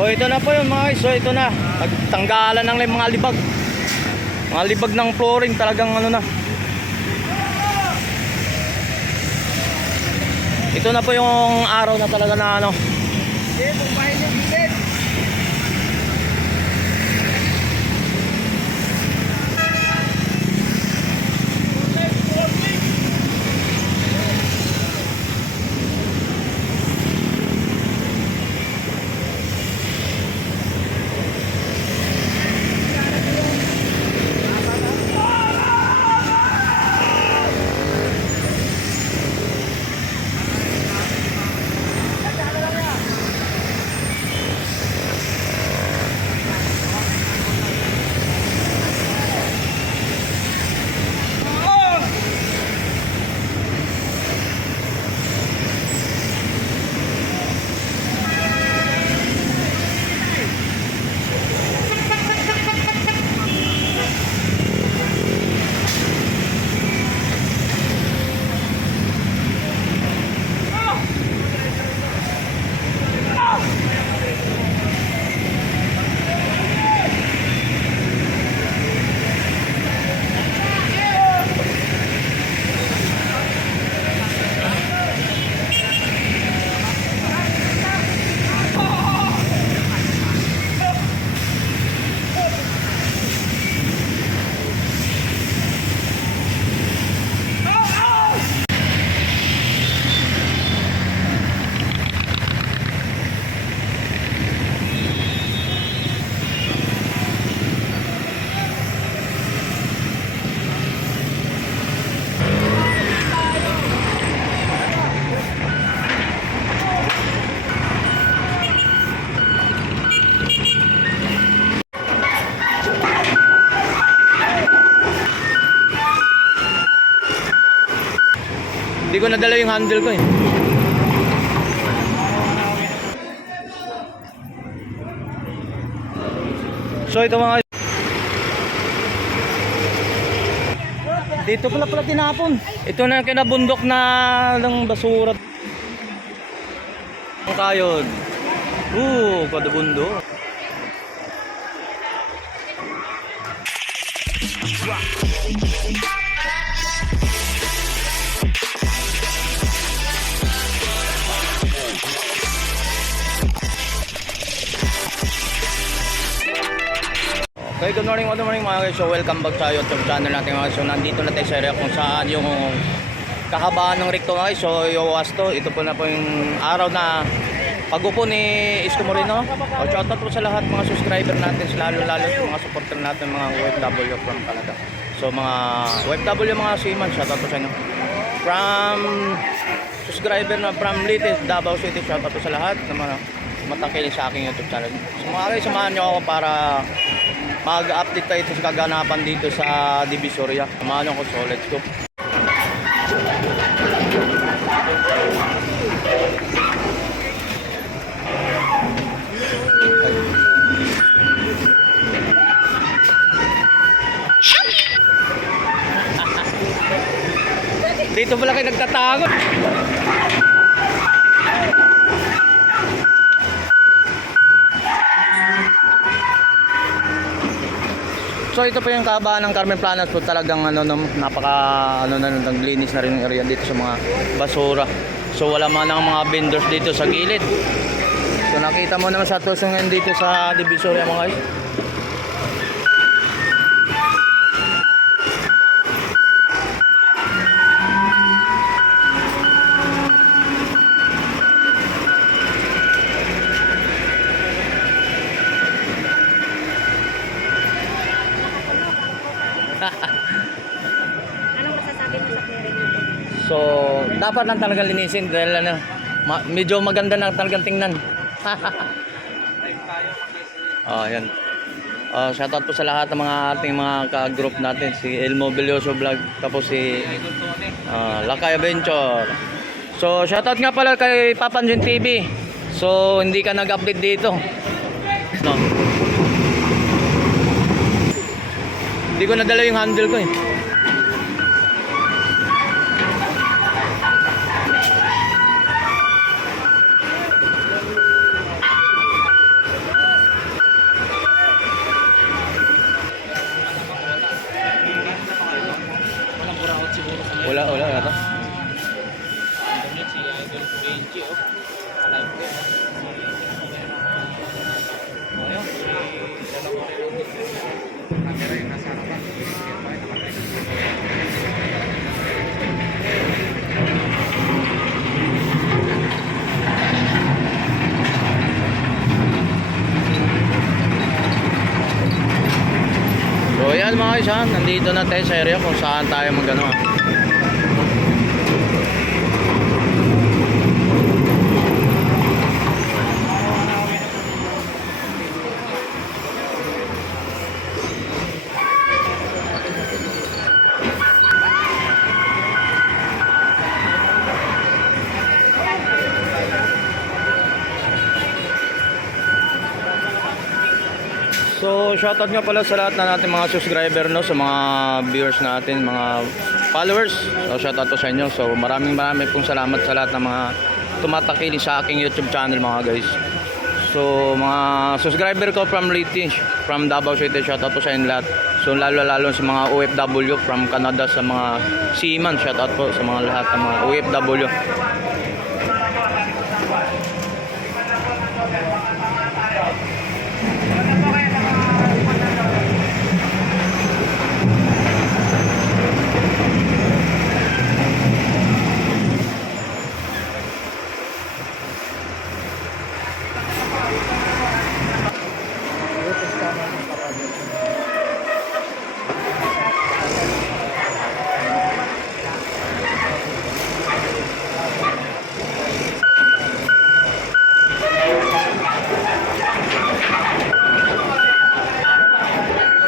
So ito na po yun mga guys. So ito na. Nagtanggalan ng mga libag. Mga libag ng flooring talagang ano na. Ito na po yung araw na talaga na ano. Hindi ko nadala yung handle ko eh. So ito mga Dito pala pala tinapon. Ito na kinabundok na ng basura. Ang kayod. Oo, kada bundok. Morning, good morning mga guys. So, welcome back sa YouTube channel natin mga guys. So, nandito na tayo sa area kung saan yung kahabaan ng recto mga guys. So, yung wasto, ito po na po yung araw na pagupo ni Isko Moreno. O, shoutout po sa lahat mga subscriber natin, lalo-lalo sa mga supporter natin, mga OFW from Canada. So, mga OFW, mga seaman, shoutout po sa inyo. From subscriber na from Litis, Davao City, shoutout po sa lahat na mga sa aking YouTube channel. So, mga guys, samahan nyo ako para mag-update tayo sa kaganapan dito sa Divisoria. Samahan ko, so let's go. Dito pala kayo nagtatago. So ito po yung kahabaan ng Carmen Planas po talagang ano no, napaka ano na naglinis na rin yung area dito sa mga basura. So wala man ang mga vendors dito sa gilid. So nakita mo naman sa tusungan dito sa Divisoria mga guys. Anong masasabi mo sa clearing natin? So dapat lang talaga linisin dahil ano, ma- medyo maganda na talagang tingnan. oh, yan. Uh, shoutout po sa lahat ng mga ating mga ka-group natin. Si El Mobilioso Vlog, tapos si uh, Lakay Adventure. So, shoutout nga pala kay Papanjin TV. So, hindi ka nag-update dito. No. Hindi ko nadala yung handle ko eh. Ha, nandito na tayo sa area kung saan tayo magano shoutout nga pala sa lahat na natin mga subscriber no, sa mga viewers natin, mga followers. So, shoutout po sa inyo. So, maraming maraming pong salamat sa lahat ng mga tumatakili sa aking YouTube channel mga guys. So, mga subscriber ko from Liti, from Davao City, shoutout po sa inyo lahat. So, lalo-lalo sa mga OFW from Canada, sa mga seaman, shoutout po sa mga lahat ng mga OFW.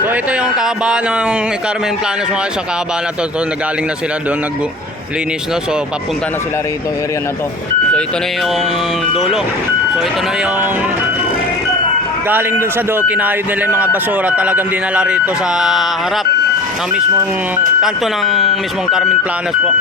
So kahabaan ng Carmen Planos mga sa kahabaan na to, to nagaling na sila doon naglinis no. So papunta na sila rito area na to. So ito na yung dulo. So ito na yung galing dun sa do kinayod nila yung mga basura talagang dinala rito sa harap ng mismong kanto ng mismong Carmen Planas po.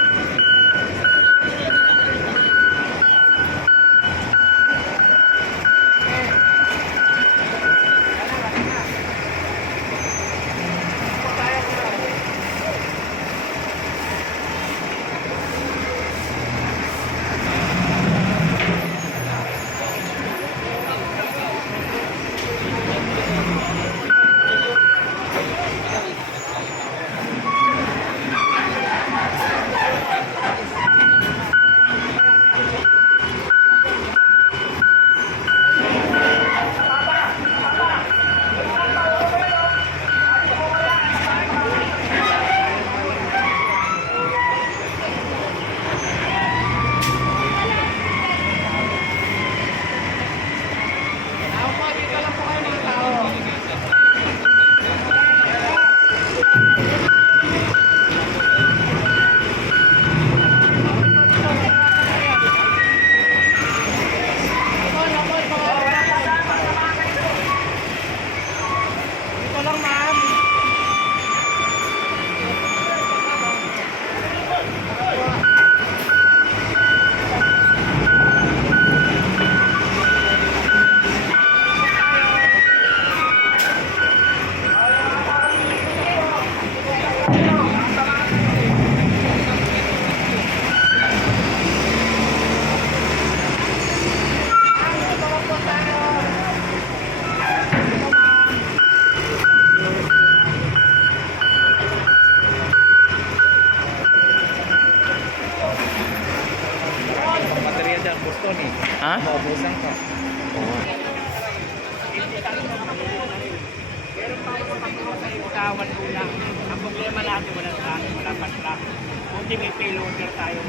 Kundi may payloader tayo.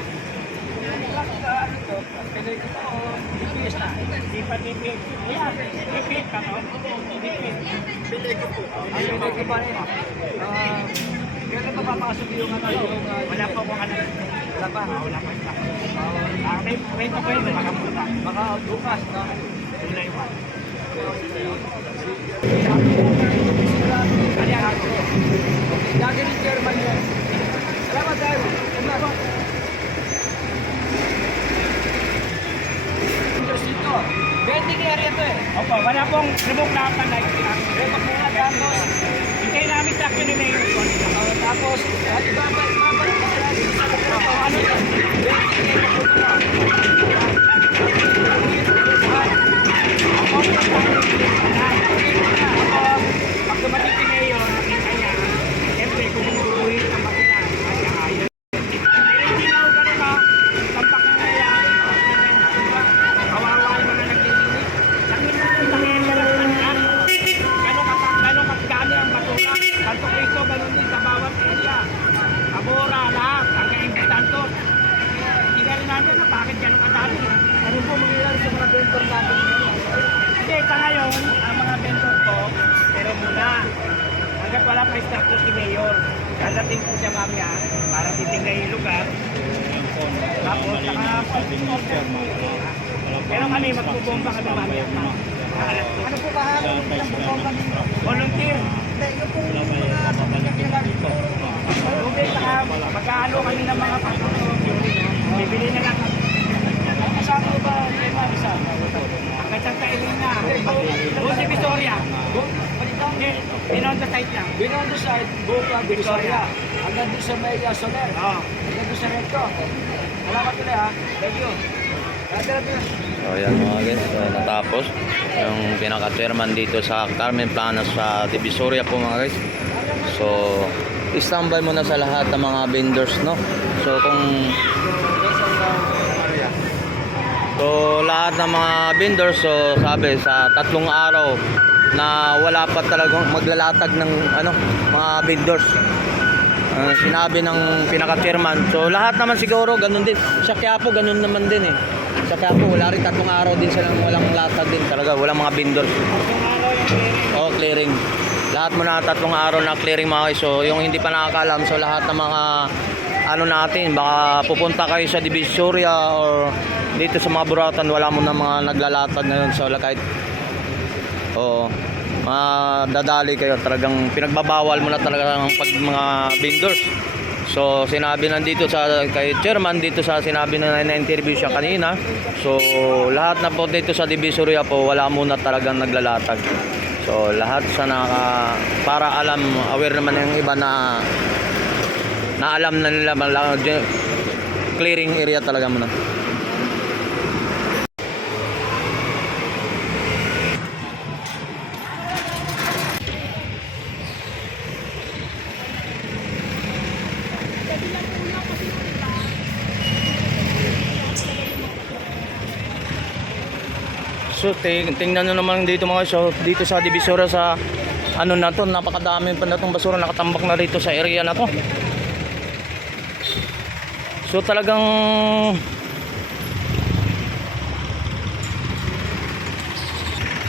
Di pa dipit. Ayan, dipit ka no? Dipit. Pili ko po. Pili ko pa rin. Ah, Kailan pa papasok yung ano yung... Wala pa po ano. Wala pa? Wala pa. Ah, may may pa pwede, baka muna. Baka bukas, no? July 1. Kaya ako. Lagi ni Chairman yan. Salamat tayo. Salamat. Dito. Vending area to eh. Opo, wala pong remote na pa like Ito po nga tapos. Hintayin namin sa akin ni Mayor. Tapos, at iba pa, iba pa, iba pa, ano yan? Vending area po ito. vendor natin ngayon. Hindi, sa ngayon, ang mga vendor ko, pero muna, hanggat wala pa instructor si Mayor, dadating po siya mamaya para titingnan yung lugar. Tapos, saka Pero kami, magbubomba kami mamaya pa. Po. Ano po ba ang ng ninyo? Volunteer. Yung pong mga nila dito. Saka magkahalo kami ng mga patuloy. Bibili na lang kami. Kasama ba yung mga isa? Hanggang sa kailin na. Doon si Victoria. Binondo site lang. Binondo side, Buka, Victoria. Hanggang doon sa may uh, Soler. Hanggang doon sa Recto. Salamat ulit ha. Thank you. So ayan mga guys, so, natapos yung pinaka-chairman dito sa Carmen Planas sa Divisoria po mga guys. So, istambay muna sa lahat ng mga vendors, no? So, kung So, lahat ng mga vendors, so sabi sa tatlong araw na wala pa talagang maglalatag ng ano, mga vendors. Ah, sinabi ng pinaka-chairman. So lahat naman siguro ganun din. Sa Quiapo ganun naman din eh. Sa Quiapo wala rin tatlong araw din silang walang latag din talaga. Walang mga vendors. Oh, clearing. Lahat mo na tatlong araw na clearing mga guys. So yung hindi pa nakakalam so lahat ng mga ano natin, baka pupunta kayo sa Divisoria or dito sa mga buratan, wala mo na mga naglalatag ngayon. So kahit Oo. mga dadali kayo talagang pinagbabawal mo na talaga ng pag mga vendors. So sinabi nandito sa kay chairman dito sa sinabi na na-interview siya kanina. So lahat na po dito sa Divisoria po wala muna talagang naglalatag. So lahat sa naka para alam aware naman yung iba na na alam na nila clearing area talaga muna. Ting tingnan nyo naman dito mga so dito sa Divisoria sa ano na to napakadami pa na tong basura nakatambak na rito sa area na to. So talagang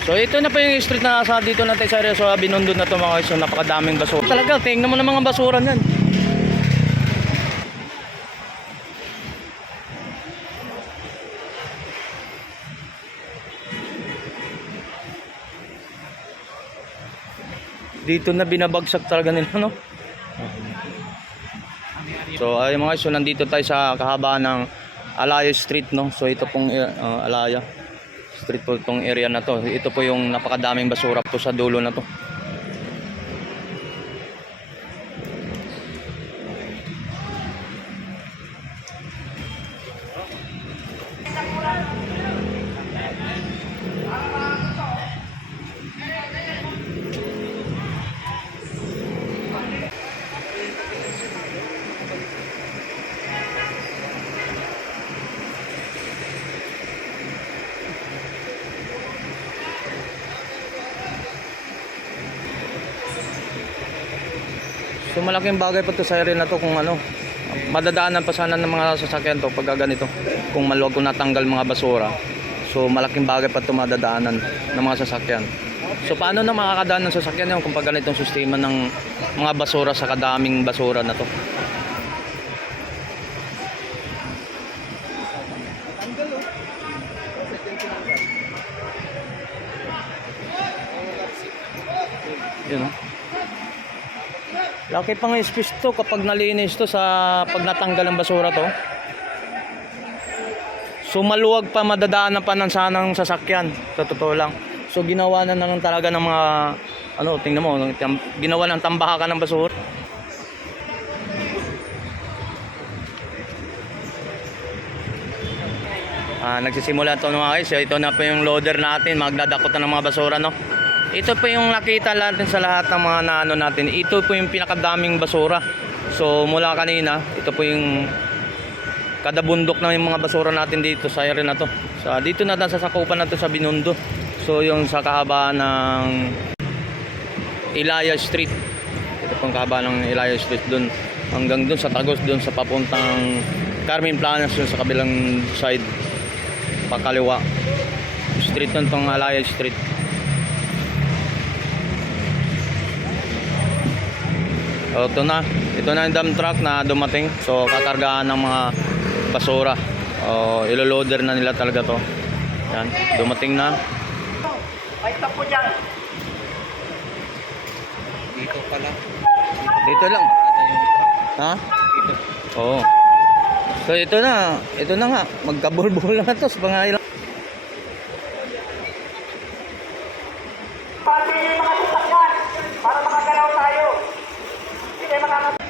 So ito na po yung street na sa dito natin sa area so binundod na to mga so napakadaming basura. Talaga tingnan mo na mga basura niyan. Dito na binabagsak talaga nila no. So ay mga guys, so nandito tayo sa kahabaan ng Alaya Street no. So ito pong uh, Alaya Street po itong area na to. Ito po yung napakadaming basura po sa dulo na to. So malaking bagay pa to sa area na to kung ano madadaanan pa sana ng mga sasakyan to pag ganito kung maluwag kung natanggal mga basura. So malaking bagay pa to madadaanan ng mga sasakyan. So paano na makakadaan ng sasakyan yun kung pag ganitong sistema ng mga basura sa kadaming basura na to? Laki pang space to kapag nalinis to sa pag natanggal ang basura to. So maluwag pa madadaanan pa ng sanang sasakyan. Sa totoo lang. So ginawa na lang talaga ng mga ano, tingnan mo, ginawa ng tambahakan ng basura. Ah, nagsisimula to mga guys. So, ito na po yung loader natin. Magdadakot na ng mga basura, no? Ito po yung nakita natin sa lahat ng mga naano natin. Ito po yung pinakadaming basura. So, mula kanina, ito po yung kada bundok na yung mga basura natin dito sa area na to. Sa dito na sa sakupan na to sa Binundo. So, yung sa kahabaan ng Ilaya Street. Ito pong kahabaan ng Ilaya Street doon hanggang doon sa Tagos doon sa papuntang Carmen Planas doon sa kabilang side pakaliwa street nun, tong Alaya Street. O, ito na. Ito na yung dump truck na dumating. So, kakargaan ng mga basura. O, iloloader na nila talaga to. Yan, dumating na. Ay, stop po dyan. Dito lang. Ha? Dito. Oo. So, ito na. Ito na nga. Magkabulbul na to sa mga ilang. Pati yung mga sasakyan para makagalaw tayo. Hindi tayo makakasakyan.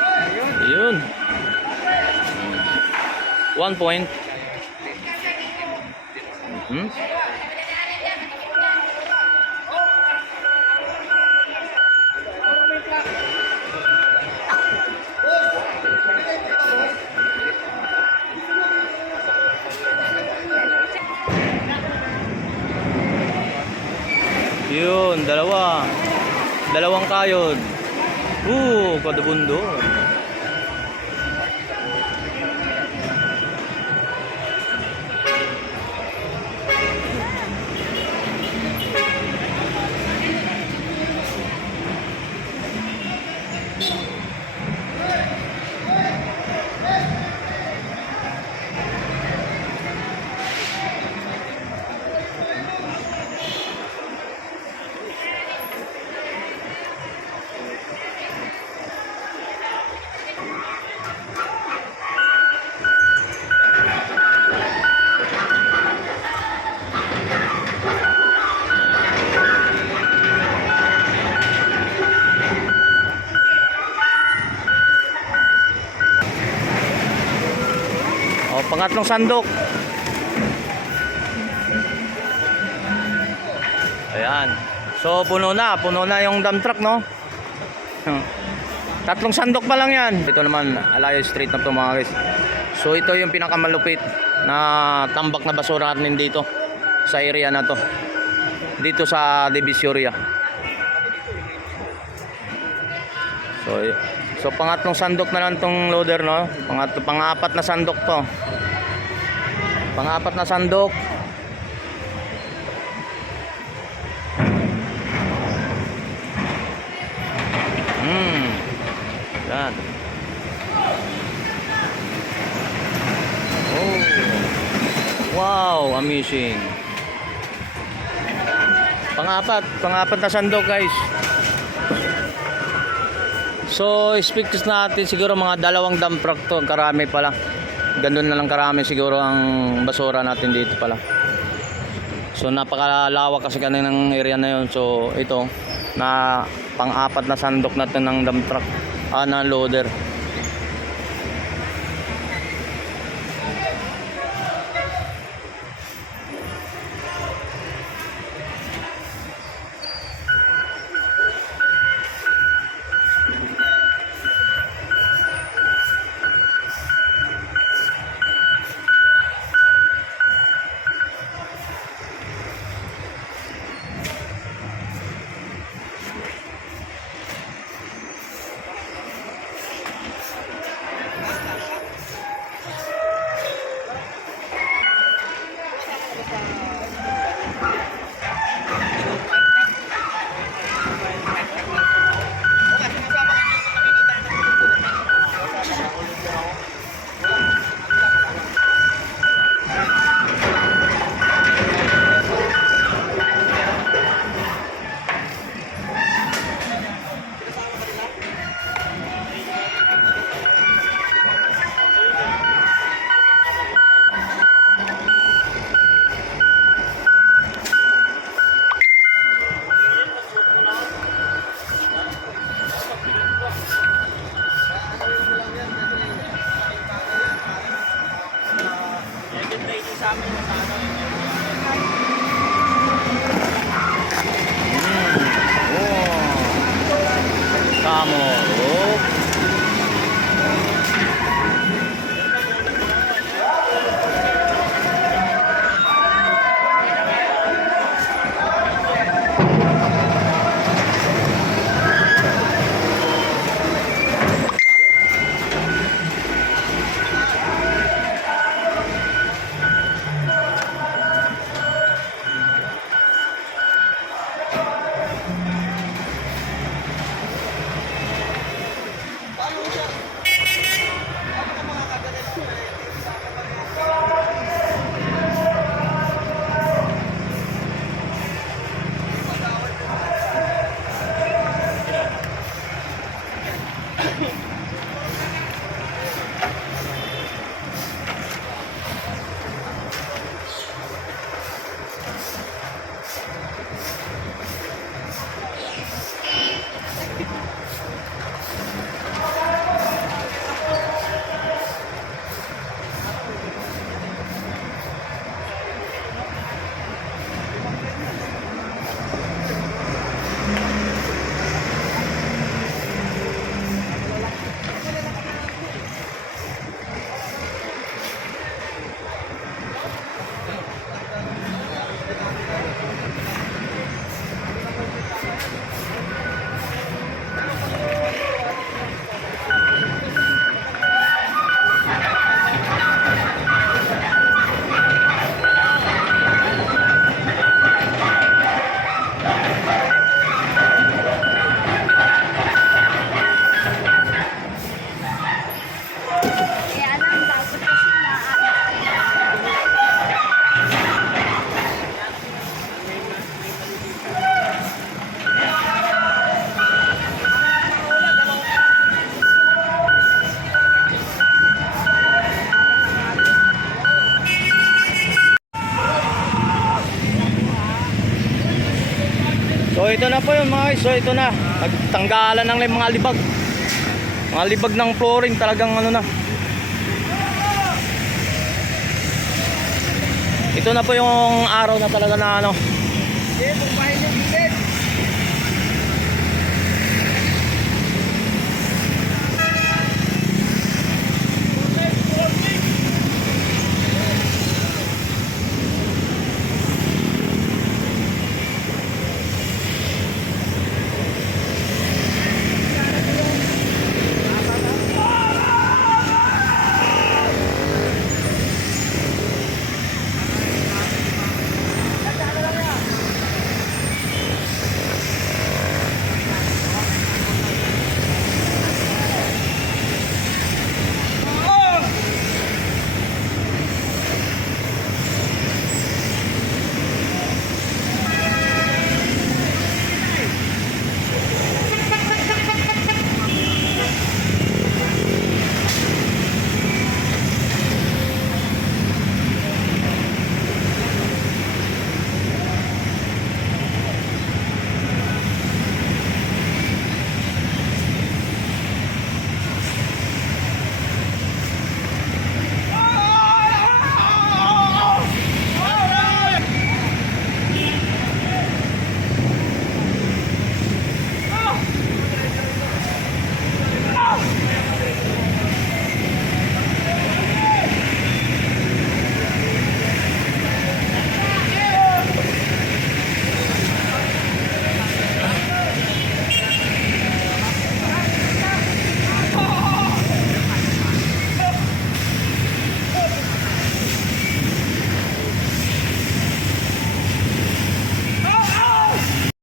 1 point. Hmm? Yun, dalawa. Dalawang kayod. Uh, kadubundo. Pangatlong sandok. Ayan. So, puno na. Puno na yung dump truck, no? Tatlong sandok pa lang yan. Ito naman, Alaya Street na to mga guys. So, ito yung pinakamalupit na tambak na basura natin dito sa area na to. Dito sa Divisoria. So, so pangatlong sandok na lang tong loader, no? Pangat pang-apat na sandok to. Pang-apat na sandok. Hmm. Yan. Oh. Wow, amazing. Pangapat, pangapat na sandok, guys. So, expect natin siguro mga dalawang dump truck to. Karami pala. Ganun na lang karami siguro ang basura natin dito pala. So, napakalawak kasi kanina ng area na yun. So, ito, na pang-apat na sandok natin ng dump truck. Ah, na loader. Na po yun mga guys. Ito na. Nagtanggalan ng mga libag. Mga libag ng flooring talagang ano na. Ito na po yung araw na talaga na ano.